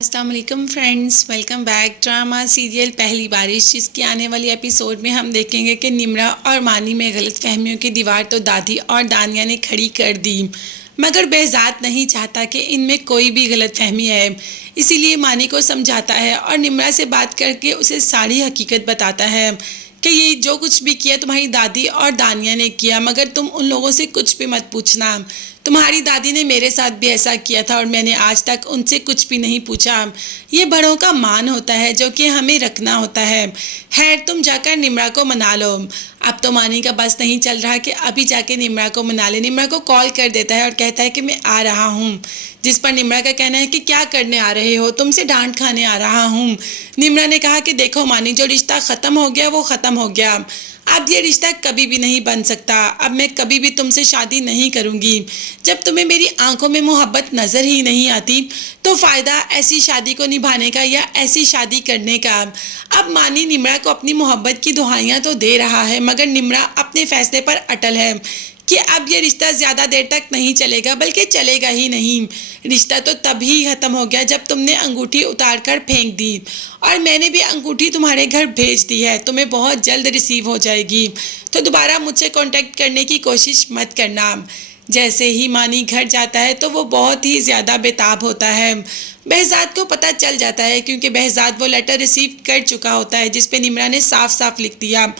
अस्सलाम वालेकुम friends, welcome back. Drama serial पहली बारिश, जिसकी आने वाली एपिसोड में हम देखेंगे कि निम्रा और मानी में गलत फहमियों की दीवार तो दादी और दानिया ने खड़ी कर दी, मगर बेहजाद नहीं चाहता कि इनमें कोई भी गलत फहमी है। इसीलिए मानी को समझाता है और निम्रा से बात करके उसे सारी हकीकत बताता है कि ये जो कुछ भी किया तुम्हारी दादी और दानिया ने किया, मगर तुम उन लोगों से कुछ भी मत पूछना। तुम्हारी दादी ने मेरे साथ भी ऐसा किया था और मैंने आज तक उनसे कुछ भी नहीं पूछा। ये बड़ों का मान होता है जो कि हमें रखना होता है। खैर, तुम जाकर निम्रा को मना लो। अब तो मानी का बस नहीं चल रहा कि अभी जाके निम्रा को मना ले। निम्रा को कॉल कर देता है और कहता है कि मैं आ रहा हूँ, जिस पर निम्रा का कहना है कि क्या करने आ रहे हो, तुमसे डांट खाने आ रहा हूँ। निम्रा ने कहा कि देखो मानी, जो रिश्ता ख़त्म हो गया वो ख़त्म हो गया। अब ये रिश्ता कभी भी नहीं बन सकता। अब मैं कभी भी तुमसे शादी नहीं करूँगी। जब तुम्हें मेरी आंखों में मोहब्बत नज़र ही नहीं आती तो फ़ायदा ऐसी शादी को निभाने का या ऐसी शादी करने का। अब मानी निम्रा को अपनी मोहब्बत की दुहाइयाँ तो दे रहा है, मगर निम्रा अपने फैसले पर अटल है कि अब ये रिश्ता ज़्यादा देर तक नहीं चलेगा, बल्कि चलेगा ही नहीं। रिश्ता तो तभी ख़त्म हो गया जब तुमने अंगूठी उतार कर फेंक दी, और मैंने भी अंगूठी तुम्हारे घर भेज दी है। तुम्हें बहुत जल्द रिसीव हो जाएगी, तो दोबारा मुझसे कांटेक्ट करने की कोशिश मत करना। जैसे ही मानी घर जाता है तो वो बहुत ही ज़्यादा बेताब होता है। बहजाद को पता चल जाता है, क्योंकि बहजाद वो लेटर रिसीव कर चुका होता है जिस पे निम्रा ने साफ साफ लिख दिया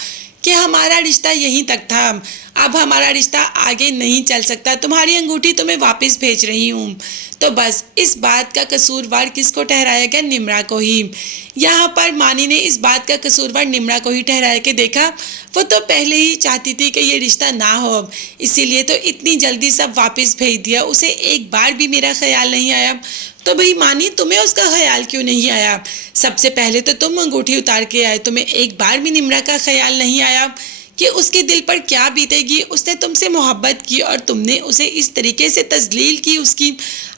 कि हमारा रिश्ता यहीं तक था, अब हमारा रिश्ता आगे नहीं चल सकता। तुम्हारी अंगूठी तुम्हें वापस भेज रही हूँ। तो बस इस बात का कसूरवार किसको ठहराया गया? निम्रा को ही। यहाँ पर मानी ने इस बात का कसूरवार निम्रा को ही ठहराया कि देखा, वो तो पहले ही चाहती थी कि ये रिश्ता ना हो, इसीलिए तो इतनी जल्दी सब वापस भेज दिया। उसे एक बार भी मेरा ख्याल नहीं आया। तो भाई मानी, तुम्हें उसका ख्याल क्यों नहीं आया? सबसे पहले तो तुम अंगूठी उतार के आए, तुम्हें एक बार भी निम्रा का ख्याल नहीं आया कि उसके दिल पर क्या बीतेगी। उसने तुमसे मोहब्बत की और तुमने उसे इस तरीके से तजलील की उसकी।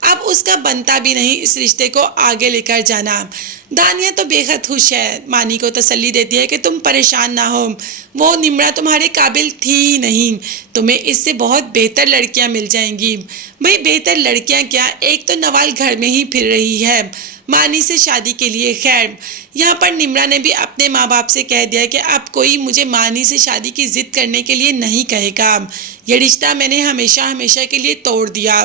अब उसका बनता भी नहीं इस रिश्ते को आगे लेकर जाना। दानिया तो बेहद खुश है, मानी को तसल्ली देती है कि तुम परेशान ना हो, वो निम्रा तुम्हारे काबिल थी ही नहीं, तुम्हें इससे बहुत बेहतर लड़कियां मिल जाएंगी। भाई बेहतर लड़कियां क्या, एक तो नवाल घर में ही फिर रही है मानी से शादी के लिए। खैर, यहाँ पर निम्रा ने भी अपने माँ बाप से कह दिया कि अब कोई मुझे मानी से शादी की जिद करने के लिए नहीं कहेगा। ये रिश्ता मैंने हमेशा हमेशा के लिए तोड़ दिया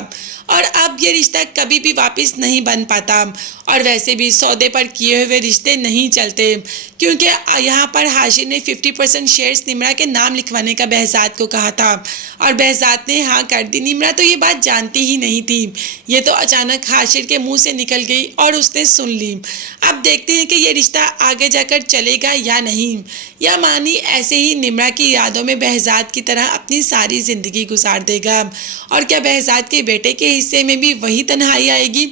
और अब ये रिश्ता कभी भी वापस नहीं बन पाता। और वैसे भी सौदे पर किए हुए रिश्ते नहीं चलते, क्योंकि यहाँ पर हाशिर ने 50% शेयर्स निम्रा के नाम लिखवाने का बहजाद को कहा था और बहजाद ने हाँ कर दी। निम्रा तो ये बात जानती ही नहीं थी, ये तो अचानक हाशिर के मुंह से निकल गई और उसने सुन ली। अब देखते हैं कि ये रिश्ता आगे जाकर चलेगा या नहीं, या मानी ऐसे ही निम्रा की यादों में बहजाद की तरह अपनी सारी ज़िंदगी गुजार देगा। और क्या बहजाद के बेटे के हिस्से में भी वही तन्हाई आएगी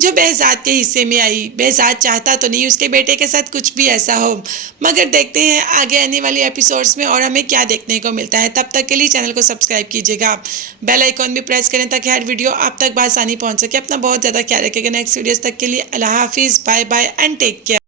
जो बहजाद के हिस्से में आई? बहजाद चाहता तो नहीं उसके बेटे के साथ कुछ भी ऐसा हो, मगर देखते हैं आगे आने वाले एपिसोड्स में और हमें क्या देखने को मिलता है। तब तक के लिए चैनल को सब्सक्राइब कीजिएगा, बेल आइकॉन भी प्रेस करें ताकि हर वीडियो आप तक बआसानी पहुंच सके। अपना बहुत ज़्यादा ख्याल रखिएगा। नेक्स्ट वीडियोस तक के लिए अल्लाह हाफिज़, bye bye and take care.